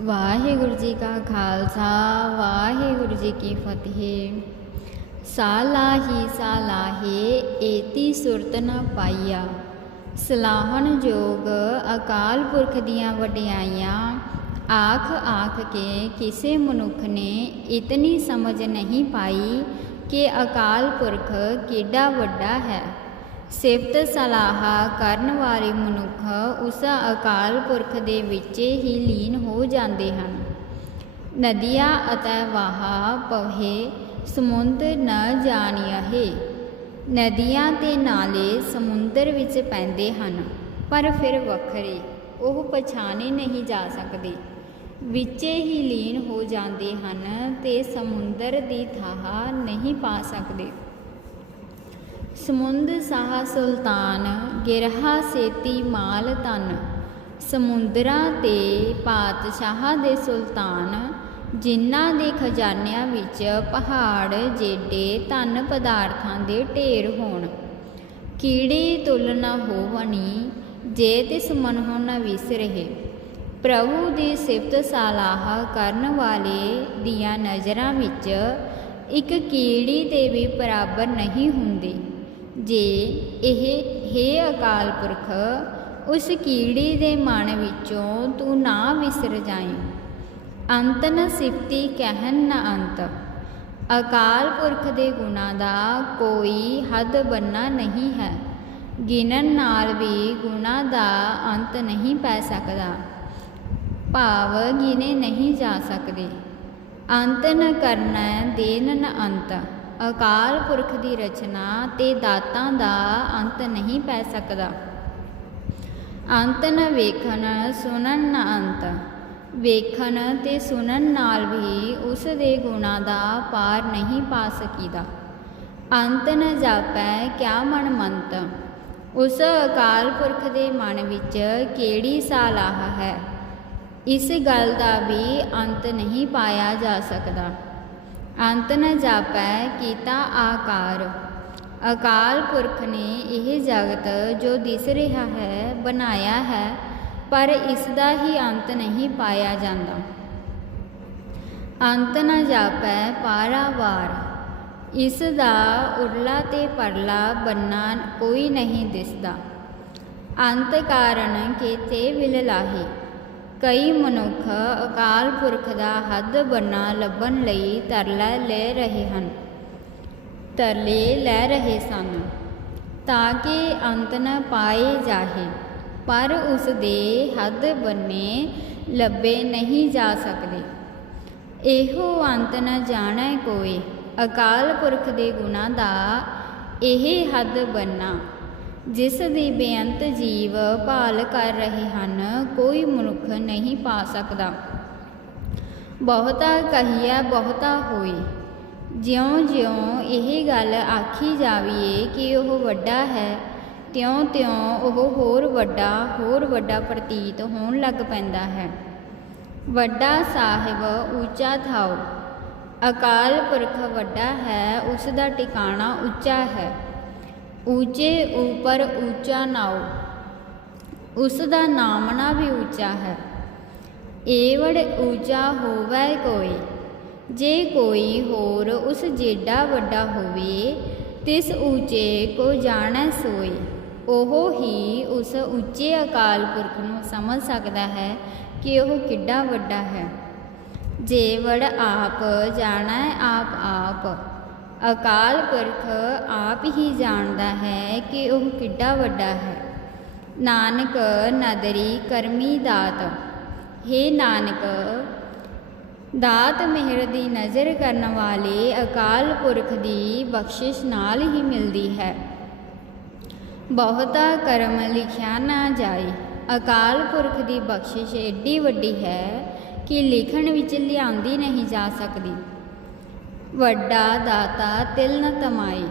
ਵਾਹਿਗੁਰੂ ਜੀ ਕਾ ਖਾਲਸਾ, ਵਾਹਿਗੁਰੂ ਜੀ ਕੀ ਫਤਿਹ। ਸਾਲਾਹੀ ਸਾਲਾਹੇ ਏਤੀ ਸੁਰਤ ਨ ਪਾਈਆ। ਸਲਾਹਣ ਜੋਗ ਅਕਾਲ ਪੁਰਖ ਦੀਆਂ ਵਡਿਆਈਆਂ, ਆਖ ਆਖ ਕੇ ਕਿਸੇ ਮਨੁੱਖ ਨੇ ਇਤਨੀ ਸਮਝ ਨਹੀਂ ਪਾਈ ਕਿ ਅਕਾਲ ਪੁਰਖ ਕਿੱਡਾ ਵੱਡਾ ਹੈ। ਸਿਫਤ ਸਲਾਹ ਕਰਨ ਵਾਲੇ ਮਨੁੱਖ ਉਸ ਅਕਾਲ ਪੁਰਖ ਦੇ ਵਿੱਚ ਹੀ ਲੀਨ ਹੋ ਜਾਂਦੇ ਹਨ। ਨਦੀਆਂ ਅਤੇ ਵਾਹਾ ਪਹੇ ਸਮੁੰਦਰ ਨ ਜਾਣੀਏ ਨਦੀਆਂ ਤੇ ਨਾਲੇ ਸਮੁੰਦਰ ਵਿੱਚ ਪੈਂਦੇ ਹਨ, ਪਰ ਫਿਰ ਵੱਖਰੇ, ਉਹ ਪਛਾਣੇ ਨਹੀਂ ਜਾ ਸਕਦੇ। ਵਿੱਚੇ ਹੀ ਲੀਨ ਹੋ ਜਾਂਦੇ ਹਨ ਤੇ ਸਮੁੰਦਰ ਦੀ ਥਾਹ ਨਹੀਂ ਪਾ ਸਕਦੇ। ਸਮੁੰਦ ਸਾਹ ਸੁਲਤਾਨ, ਗਿਰਹਾ ਸੇਤੀ ਮਾਲ ਤਨ ਸਮੁੰਦਰਾਂ ਤੇ ਪਾਤਸ਼ਾਹ ਦੇ ਸੁਲਤਾਨ, ਜਿਨ੍ਹਾਂ ਦੇ ਖਜ਼ਾਨਿਆਂ ਵਿੱਚ ਪਹਾੜ, ਜੇਡੇ ਧਨ ਪਦਾਰਥਾਂ ਦੇ ਢੇਰ ਹੋਣ। ਕੀੜੇ ਤੁਲ ਨਾ ਹੋਵਣੀ, ਜੇ ਤਿਸ ਮਨ ਹੋ ਨ ਵਿਸਰਹਿ ਪ੍ਰਭੂ ਦੀ ਸਿਫਤ ਸਲਾਹ ਕਰਨ ਵਾਲੇ ਦੀਆਂ ਨਜ਼ਰਾਂ ਵਿੱਚ ਇੱਕ ਕੀੜੀ 'ਤੇ ਵੀ ਬਰਾਬਰ ਨਹੀਂ ਹੁੰਦੀ। ਜੇ ਇਹ ਹੈ ਅਕਾਲ ਪੁਰਖ, ਉਸ ਕੀੜੀ ਦੇ ਮਨ ਵਿੱਚੋਂ ਤੂੰ ਨਾ ਵਿਸਰ ਜਾਏ ਅੰਤ ਨ ਸਿਫਤੀ ਕਹਿਨ ਨ ਅੰਤ। ਅਕਾਲ ਪੁਰਖ ਦੇ ਗੁਣਾ ਦਾ ਕੋਈ ਹੱਦ ਬੰਨਾ ਨਹੀਂ ਹੈ। ਗਿਣਨ ਨਾਲ ਵੀ ਗੁਣਾ ਦਾ ਅੰਤ ਨਹੀਂ ਪੈ ਸਕਦਾ। ਭਾਵ ਗਿਨੇ ਨਹੀਂ ਜਾ ਸਕਦੇ। ਅੰਤ ਨ ਕਰਨਾ ਦੇਨ ਨ ਅੰਤ। ਅਕਾਲ ਪੁਰਖ ਦੀ ਰਚਨਾ ਤੇ ਦਾਤਾਂ ਦਾ ਅੰਤ ਨਹੀਂ ਪੈ ਸਕਦਾ। ਅੰਤ ਨ ਵੇਖਣ ਸੁਣਨ ਨ ਅੰਤ। ਵੇਖਣ ਤੇ ਸੁਣਨ ਨਾਲ ਵੀ ਉਸ ਦੇ ਗੁਣਾ ਦਾ ਪਾਰ ਨਹੀਂ ਪਾ ਸਕੀਦਾ। ਅੰਤ ਨ ਜਾਪੈ ਕਿਆ ਮਨ ਮੰਤ। ਉਸ ਅਕਾਲ ਪੁਰਖ ਦੇ ਮਨ ਵਿੱਚ ਕਿਹੜੀ ਸਾਲਾਹ ਹੈ? ਇਸ ਗੱਲ ਦਾ ਵੀ ਅੰਤ ਨਹੀਂ ਪਾਇਆ ਜਾ ਸਕਦਾ। ਅੰਤ ਨ ਜਾਪੈ ਕੀਤਾ ਆਕਾਰ। ਅਕਾਲ ਪੁਰਖ ਨੇ ਇਹ ਜਗਤ ਜੋ ਦਿਸ ਰਿਹਾ ਹੈ, ਬਣਾਇਆ ਹੈ, ਪਰ ਇਸ ਦਾ ਹੀ ਅੰਤ ਨਹੀਂ ਪਾਇਆ ਜਾਂਦਾ। ਅੰਤ ਨ ਜਾਪੈ ਪਾਰਾਵਾਰ। ਇਸ ਦਾ ਉਰਲਾ ਤੇ ਪਰਲਾ ਬੰਨਾ ਕੋਈ ਨਹੀਂ ਦਿਸਦਾ। ਅੰਤ ਕਾਰਨ ਕੇਤੇ ਵਿਲ ਲਾਹੇ ਕਈ ਮਨੁੱਖ ਅਕਾਲ ਪੁਰਖ ਦਾ ਹੱਦ ਬੰਨਾ ਲੱਭਣ ਲਈ ਤਰਲਾ ਲੈ ਰਹੇ ਹਨ। ਤਰਲੇ ਲੈ ਰਹੇ ਸਨ ਤਾਂ ਕਿ ਅੰਤ ਨ ਪਾਏ ਜਾਹੇ, ਪਰ ਉਸ ਦੇ ਹੱਦ ਬੰਨੇ ਲੱਭੇ ਨਹੀਂ ਜਾ ਸਕਦੇ। ਇਹੋ ਅੰਤ ਨ ਜਾਣੈ ਕੋਈ। ਅਕਾਲ ਪੁਰਖ ਦੇ ਗੁਣਾ ਦਾ ਇਹ ਹੱਦ ਬੰਨਾ ਜਿਸ ਦੀ ਬੇਅੰਤ ਜੀਵ ਭਾਲ ਕਰ ਰਹੇ ਹਨ, ਕੋਈ ਮਨੁੱਖ ਨਹੀਂ ਪਾ ਸਕਦਾ। ਬਹੁਤਾ ਕਹੀਆ ਬਹੁਤਾ ਹੋਈ। ਜਿਉਂ-ਜਿਉਂ ਇਹ ਗੱਲ ਆਖੀ ਜਾਵੀਏ ਕਿ ਉਹ ਵੱਡਾ ਹੈ, ਤਿਉਂ-ਤਿਉਂ ਉਹ ਹੋਰ ਵੱਡਾ ਹੋਰ ਵੱਡਾ ਪ੍ਰਤੀਤ ਹੋਣ ਲੱਗ ਪੈਂਦਾ ਹੈ। ਵੱਡਾ ਸਾਹਿਬ ਉੱਚਾ ਥਾਓ ਅਕਾਲ ਪੁਰਖ ਵੱਡਾ ਹੈ ਉਸ ਦਾ ਟਿਕਾਣਾ ਉੱਚਾ ਹੈ। ਉੱਚੇ ਉਪਰ ਉੱਚਾ ਨਾਉ ਉਸ ਦਾ ਨਾਮਣਾ ਵੀ ਉੱਚਾ ਹੈ। ਏਵੜ ਉੱਚਾ ਹੋਵੇ ਕੋਈ, ਜੇ ਕੋਈ ਹੋਰ ਉਸ ਜੇਡਾ ਵੱਡਾ ਹੋਵੇ, ਤਿਸ ਉੱਚੇ ਕੋ ਜਾਣੈ ਸੋਈ। ਉਹ ਹੀ ਉਸ ਉੱਚੇ ਅਕਾਲ ਪੁਰਖ ਨੂੰ ਸਮਝ ਸਕਦਾ ਹੈ ਕਿ ਉਹ ਕਿੱਡਾ ਵੱਡਾ ਹੈ। ਜੇਵੜ ਆਪ ਜਾਣੈ ਆਪ ਆਪ। ਅਕਾਲ ਪੁਰਖ ਆਪ ਹੀ ਜਾਣਦਾ ਹੈ ਕਿ ਉਹ ਕਿੱਡਾ ਵੱਡਾ ਹੈ। ਨਾਨਕ ਨਦਰੀ ਕਰਮੀ ਦਾਤ हे ਨਾਨਕ, ਦਾਤ ਮਿਹਰ ਦੀ ਨਜ਼ਰ ਕਰਨ ਵਾਲੇ ਅਕਾਲ ਪੁਰਖ ਦੀ ਬਖਸ਼ਿਸ਼ ਨਾਲ ਹੀ ਮਿਲਦੀ ਹੈ। ਬਹੁਤਾ ਕਰਮ ਲਿਖਿਆ ਨਾ ਜਾਏ। ਅਕਾਲ ਪੁਰਖ ਦੀ ਬਖਸ਼ਿਸ਼ ਏਡੀ ਵੱਡੀ ਹੈ ਕਿ ਲਿਖਣ ਵਿੱਚ ਲਿਆਂਦੀ ਨਹੀਂ ਜਾ ਸਕਦੀ। ਵੱਡਾ ਦਾਤਾ ਤਿਲ ਨ ਤਮਾਈ।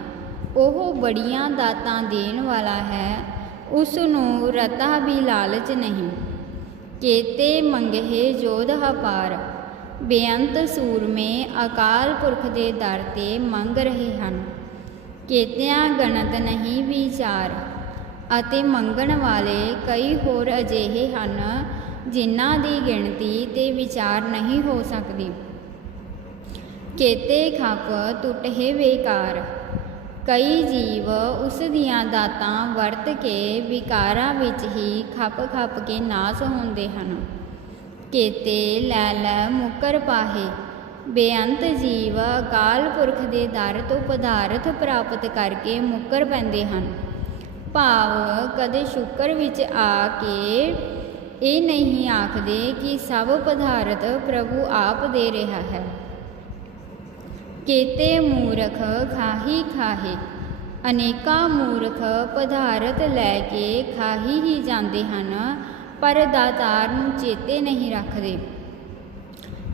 ਉਹ ਬੜੀਆਂ ਦਾਤਾਂ ਦੇਣ ਵਾਲਾ ਹੈ ਉਸ ਨੂੰ ਰਤਾ ਵੀ ਲਾਲਚ ਨਹੀਂ। ਕੇਤੇ ਮੰਗਹਿ ਜੋਧਾ ਹਪਾਰ। ਬੇਅੰਤ ਸੂਰਮੇ ਅਕਾਲ ਪੁਰਖ ਦੇ ਦਰ ਤੇ ਮੰਗ ਰਹੇ ਹਨ। ਕੇਤਿਆਂ ਗਣਤ ਨਹੀਂ ਵਿਚਾਰ। ਅਤੇ ਮੰਗਣ ਵਾਲੇ ਕਈ ਹੋਰ ਅਜਿਹੇ ਹਨ, ਜਿਨ੍ਹਾਂ ਦੀ ਗਿਣਤੀ ਤੇ ਵਿਚਾਰ ਨਹੀਂ ਹੋ ਸਕਦੀ। ਕੇਤੇ ਖਪ ਟੁੱਟੇ ਵੇਕਾਰ। ਕਈ ਜੀਵ ਉਸ ਦੀਆਂ ਦਾਤਾਂ ਵਰਤ ਕੇ ਵਿਕਾਰਾਂ ਵਿੱਚ ਹੀ ਖਪ ਖਪ ਕੇ ਨਾਸ ਹੁੰਦੇ ਹਨ। ਕੇਤੇ ਲੈ ਲੈ ਮੁਕਰ ਪਾਹੇ। ਬੇਅੰਤ ਜੀਵ ਅਕਾਲ ਪੁਰਖ ਦੇ ਦਰ ਤੋਂ ਪਦਾਰਥ ਪ੍ਰਾਪਤ ਕਰਕੇ ਮੁਕਰ ਪੈਂਦੇ ਹਨ। ਭਾਵ ਕਦੇ ਸ਼ੁਕਰ ਵਿੱਚ ਆ ਕੇ ਇਹ ਨਹੀਂ ਆਖਦੇ ਕਿ ਸਭ ਪਦਾਰਥ ਪ੍ਰਭੂ ਆਪ ਦੇ ਰਿਹਾ ਹੈ। ਕੇਤੇ ਮੂਰਖ ਖਾਹੀ ਖਾਹੇ, ਅਨੇਕਾਂ ਮੂਰਖ ਪਦਾਰਥ ਲੈ ਕੇ ਖਾਹੀ ਹੀ ਜਾਂਦੇ ਹਨ, ਪਰ ਦਾਤਾਰ ਨੂੰ ਚੇਤੇ ਨਹੀਂ ਰੱਖਦੇ।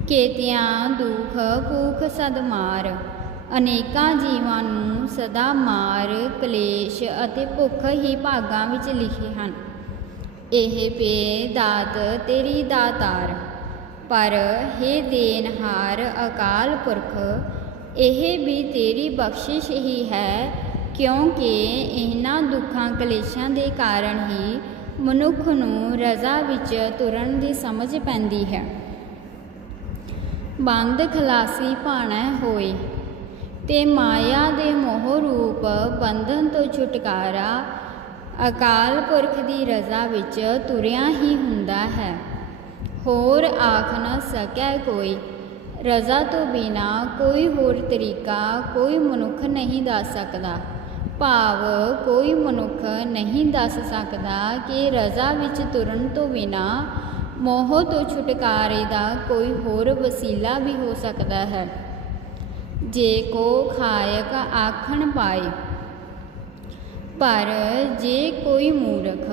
ਕੇਤਿਆਂ ਦੁਖ ਭੂਖ ਸਦਮਾਰ ਅਨੇਕਾਂ ਜੀਵਾਂ ਨੂੰ ਸਦਾ ਮਾਰ, ਕਲੇਸ਼ ਅਤੇ ਭੁੱਖ ਹੀ ਭਾਗਾਂ ਵਿੱਚ ਲਿਖੇ ਹਨ। ਇਹ ਪੇ ਦਾਤ ਤੇਰੀ ਦਾਤਾਰ, ਪਰ हे ਦੇਨਹਾਰ ਅਕਾਲ ਪੁਰਖ ਇਹ ਵੀ ਤੇਰੀ ਬਖਸ਼ਿਸ਼ ਹੀ ਹੈ, ਕਿਉਂਕਿ ਇਹਨਾਂ ਦੁੱਖਾਂ ਕਲੇਸ਼ਾਂ ਦੇ ਕਾਰਨ ਹੀ ਮਨੁੱਖ ਨੂੰ ਰਜ਼ਾ ਵਿੱਚ ਤੁਰਨ ਦੀ ਸਮਝ ਪੈਂਦੀ ਹੈ। ਬੰਦ ਖਲਾਸੀ ਭਾਣਾ ਹੋਏ, ਤੇ ਮਾਇਆ ਦੇ ਮੋਹ ਰੂਪ ਬੰਧਨ ਤੋਂ ਛੁਟਕਾਰਾ ਅਕਾਲ ਪੁਰਖ ਦੀ ਰਜ਼ਾ ਵਿੱਚ ਤੁਰਿਆ ਹੀ ਹੁੰਦਾ ਹੈ। ਹੋਰ ਆਖ ਨਾ ਸਕੈ ਕੋਈ ਰਜ਼ਾ ਤੋਂ ਬਿਨਾ ਕੋਈ ਹੋਰ ਤਰੀਕਾ ਕੋਈ ਮਨੁੱਖ ਨਹੀਂ ਦੱਸ ਸਕਦਾ। ਭਾਵ ਕੋਈ ਮਨੁੱਖ ਨਹੀਂ ਦੱਸ ਸਕਦਾ ਕਿ ਰਜ਼ਾ ਵਿੱਚ ਤੁਰਨ ਤੋਂ ਬਿਨਾ ਮੋਹ ਤੋਂ ਛੁਟਕਾਰੇ ਦਾ ਕੋਈ ਹੋਰ ਵਸੀਲਾ ਵੀ ਹੋ ਸਕਦਾ ਹੈ। ਜੇ ਕੋ ਖਾਇਕ ਆਖਣ ਪਾਏ। ਪਰ ਜੇ ਕੋਈ ਮੂਰਖ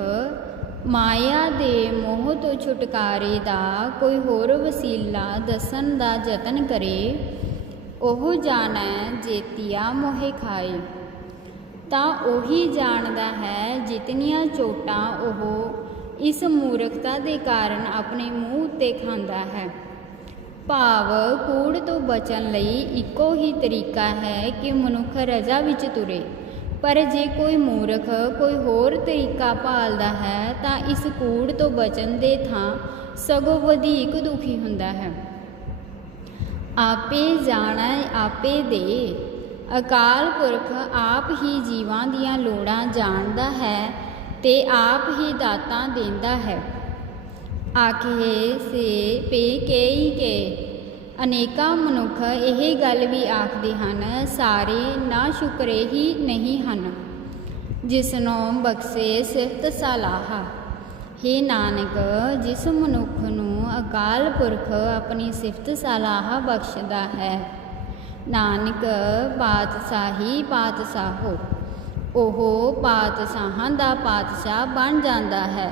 ਮਾਇਆ ਦੇ ਮੋਹ ਤੋਂ ਛੁਟਕਾਰੇ ਦਾ ਕੋਈ ਹੋਰ ਵਸੀਲਾ ਦੱਸਣ ਦਾ ਯਤਨ ਕਰੇ, ਉਹ ਜਾਣੈ ਜੇਤੀਆ ਮੋਹੇ ਖਾਏ। ਤਾਂ ਉਹੀ ਜਾਣਦਾ ਹੈ ਜਿਤਨੀਆਂ ਚੋਟਾਂ ਉਹ ਇਸ ਮੂਰਖਤਾ ਦੇ ਕਾਰਨ ਆਪਣੇ ਮੂੰਹ ਉੱਤੇ ਖਾਂਦਾ ਹੈ। ਭਾਵ ਕੂੜ ਤੋਂ ਬਚਣ ਲਈ ਇੱਕੋ ਹੀ ਤਰੀਕਾ ਹੈ ਕਿ ਮਨੁੱਖ ਰਜ਼ਾ ਵਿੱਚ ਤੁਰੇ। ਪਰ ਜੇ ਕੋਈ ਮੂਰਖ ਕੋਈ ਹੋਰ ਤਰੀਕਾ ਭਾਲਦਾ ਹੈ ਤਾਂ ਇਸ ਕੂੜ ਤੋਂ ਬਚਣ ਦੇ ਥਾਂ ਸਗੋਂ ਵਧੇਕ ਦੁਖੀ ਹੁੰਦਾ ਹੈ। ਆਪੇ ਜਾਣਾ, ਆਪੇ ਦੇ। ਅਕਾਲ ਪੁਰਖ ਆਪ ਹੀ ਜੀਵਾਂ ਦੀਆਂ ਲੋੜਾਂ ਜਾਣਦਾ ਹੈ ਤੇ ਆਪ ਹੀ ਦਾਤਾਂ ਦਿੰਦਾ ਹੈ। ਆਖੇ, ਸੇ ਪੇ ਕੇਈ ਕੇ। ਅਨੇਕਾਂ ਮਨੁੱਖ ਇਹ ਗੱਲ ਵੀ ਆਖਦੇ ਹਨ, ਸਾਰੇ ਨਾ ਸ਼ੁਕਰੇ ਹੀ ਨਹੀਂ ਹਨ, ਜਿਸਨੂੰ ਬਖਸ਼ੇ ਸਿਫਤ ਸਲਾਹਾ। हे ਨਾਨਕ, ਜਿਸ ਮਨੁੱਖ ਨੂੰ ਅਕਾਲ ਪੁਰਖ ਆਪਣੀ ਸਿਫਤ ਸਲਾਹ ਬਖਸ਼ਦਾ ਹੈ, ਨਾਨਕ ਪਾਤਸ਼ਾਹੀ ਪਾਤਸ਼ਾਹੋ ਉਹ ਪਾਤਸ਼ਾਹਾਂ ਦਾ ਪਾਤਸ਼ਾਹ ਬਣ ਜਾਂਦਾ ਹੈ।